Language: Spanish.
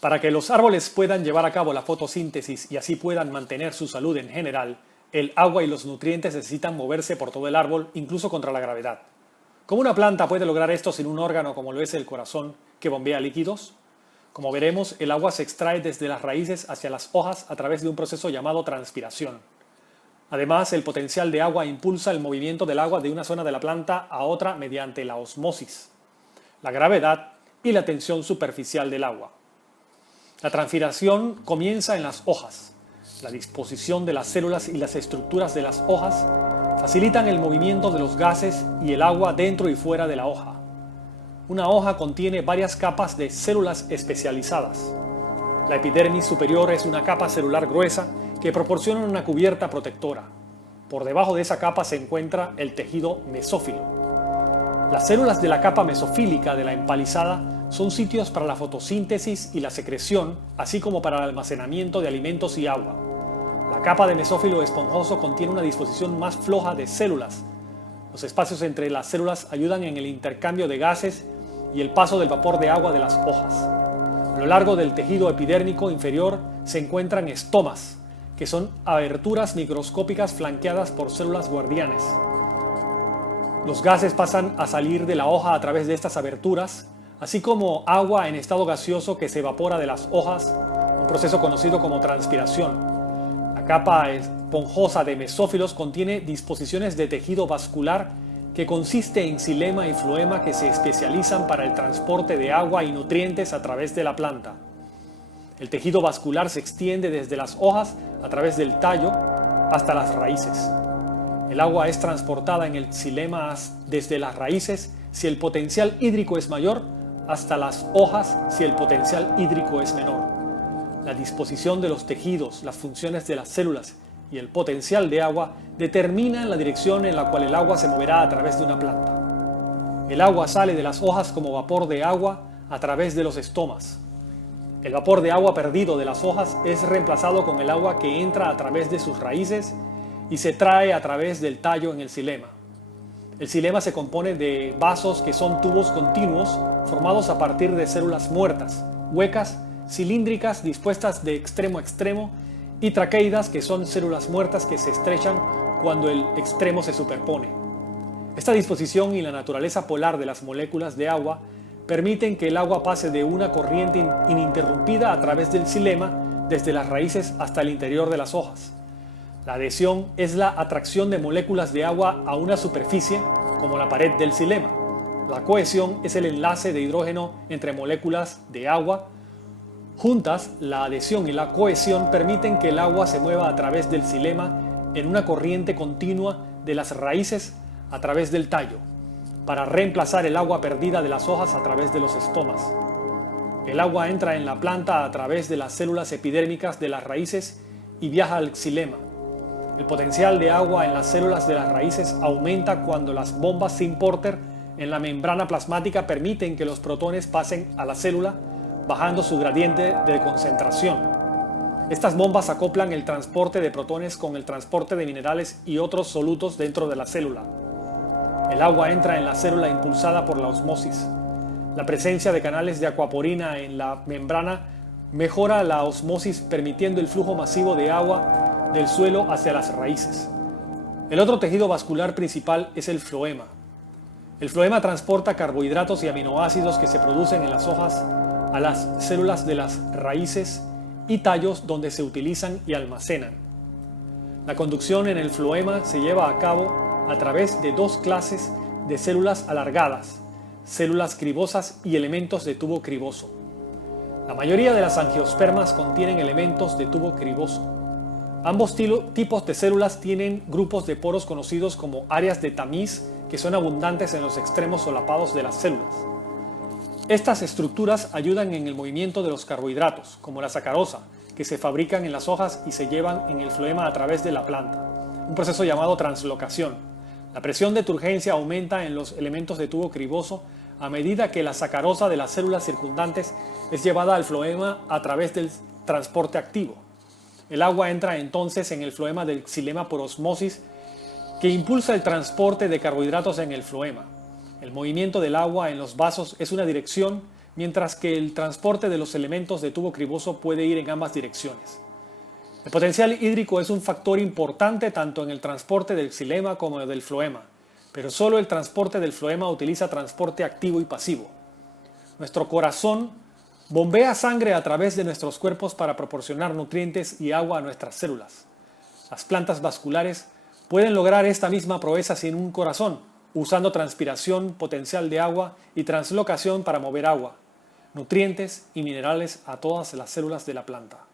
Para que los árboles puedan llevar a cabo la fotosíntesis y así puedan mantener su salud en general, el agua y los nutrientes necesitan moverse por todo el árbol, incluso contra la gravedad. ¿Cómo una planta puede lograr esto sin un órgano como lo es el corazón, que bombea líquidos? Como veremos, el agua se extrae desde las raíces hacia las hojas a través de un proceso llamado transpiración. Además, el potencial de agua impulsa el movimiento del agua de una zona de la planta a otra mediante la osmosis, la gravedad y la tensión superficial del agua. La transpiración comienza en las hojas. La disposición de las células y las estructuras de las hojas facilitan el movimiento de los gases y el agua dentro y fuera de la hoja. Una hoja contiene varias capas de células especializadas. La epidermis superior es una capa celular gruesa que proporciona una cubierta protectora. Por debajo de esa capa se encuentra el tejido mesófilo. Las células de la capa mesofílica de la empalizada son sitios para la fotosíntesis y la secreción, así como para el almacenamiento de alimentos y agua. La capa de mesófilo esponjoso contiene una disposición más floja de células. Los espacios entre las células ayudan en el intercambio de gases y el paso del vapor de agua de las hojas. A lo largo del tejido epidérmico inferior se encuentran estomas, que son aberturas microscópicas flanqueadas por células guardianes. Los gases pasan a salir de la hoja a través de estas aberturas, así como agua en estado gaseoso que se evapora de las hojas, un proceso conocido como transpiración. La capa esponjosa de mesófilos contiene disposiciones de tejido vascular que consiste en xilema y floema que se especializan para el transporte de agua y nutrientes a través de la planta. El tejido vascular se extiende desde las hojas a través del tallo hasta las raíces. El agua es transportada en el xilema desde las raíces si el potencial hídrico es mayor, hasta las hojas si el potencial hídrico es menor. La disposición de los tejidos, las funciones de las células y el potencial de agua determinan la dirección en la cual el agua se moverá a través de una planta. El agua sale de las hojas como vapor de agua a través de los estomas. El vapor de agua perdido de las hojas es reemplazado con el agua que entra a través de sus raíces y se trae a través del tallo en el xilema. El xilema se compone de vasos que son tubos continuos formados a partir de células muertas, huecas, cilíndricas dispuestas de extremo a extremo, y traqueidas, que son células muertas que se estrechan cuando el extremo se superpone. Esta disposición y la naturaleza polar de las moléculas de agua permiten que el agua pase de una corriente ininterrumpida a través del xilema desde las raíces hasta el interior de las hojas. La adhesión es la atracción de moléculas de agua a una superficie, como la pared del xilema. La cohesión es el enlace de hidrógeno entre moléculas de agua. Juntas, la adhesión y la cohesión permiten que el agua se mueva a través del xilema en una corriente continua de las raíces a través del tallo, para reemplazar el agua perdida de las hojas a través de los estomas. El agua entra en la planta a través de las células epidérmicas de las raíces y viaja al xilema. El potencial de agua en las células de las raíces aumenta cuando las bombas Sim-Porter en la membrana plasmática permiten que los protones pasen a la célula, bajando su gradiente de concentración. Estas bombas acoplan el transporte de protones con el transporte de minerales y otros solutos dentro de la célula. El agua entra en la célula impulsada por la osmosis. La presencia de canales de acuaporina en la membrana mejora la osmosis, permitiendo el flujo masivo de agua del suelo hacia las raíces. El otro tejido vascular principal es el floema. El floema transporta carbohidratos y aminoácidos que se producen en las hojas a las células de las raíces y tallos, donde se utilizan y almacenan. La conducción en el floema se lleva a cabo a través de dos clases de células alargadas, células cribosas y elementos de tubo criboso. La mayoría de las angiospermas contienen elementos de tubo criboso. Ambos tipos de células tienen grupos de poros conocidos como áreas de tamiz, que son abundantes en los extremos solapados de las células. Estas estructuras ayudan en el movimiento de los carbohidratos, como la sacarosa, que se fabrican en las hojas y se llevan en el floema a través de la planta, un proceso llamado translocación. La presión de turgencia aumenta en los elementos de tubo criboso a medida que la sacarosa de las células circundantes es llevada al floema a través del transporte activo. El agua entra entonces en el floema del xilema por osmosis, que impulsa el transporte de carbohidratos en el floema. El movimiento del agua en los vasos es una dirección mientras que el transporte de los elementos de tubo criboso puede ir en ambas direcciones. El potencial hídrico es un factor importante tanto en el transporte del xilema como del floema, pero solo el transporte del floema utiliza transporte activo y pasivo. Nuestro corazón bombea sangre a través de nuestros cuerpos para proporcionar nutrientes y agua a nuestras células. Las plantas vasculares pueden lograr esta misma proeza sin un corazón, usando transpiración potencial de agua y translocación para mover agua, nutrientes y minerales a todas las células de la planta.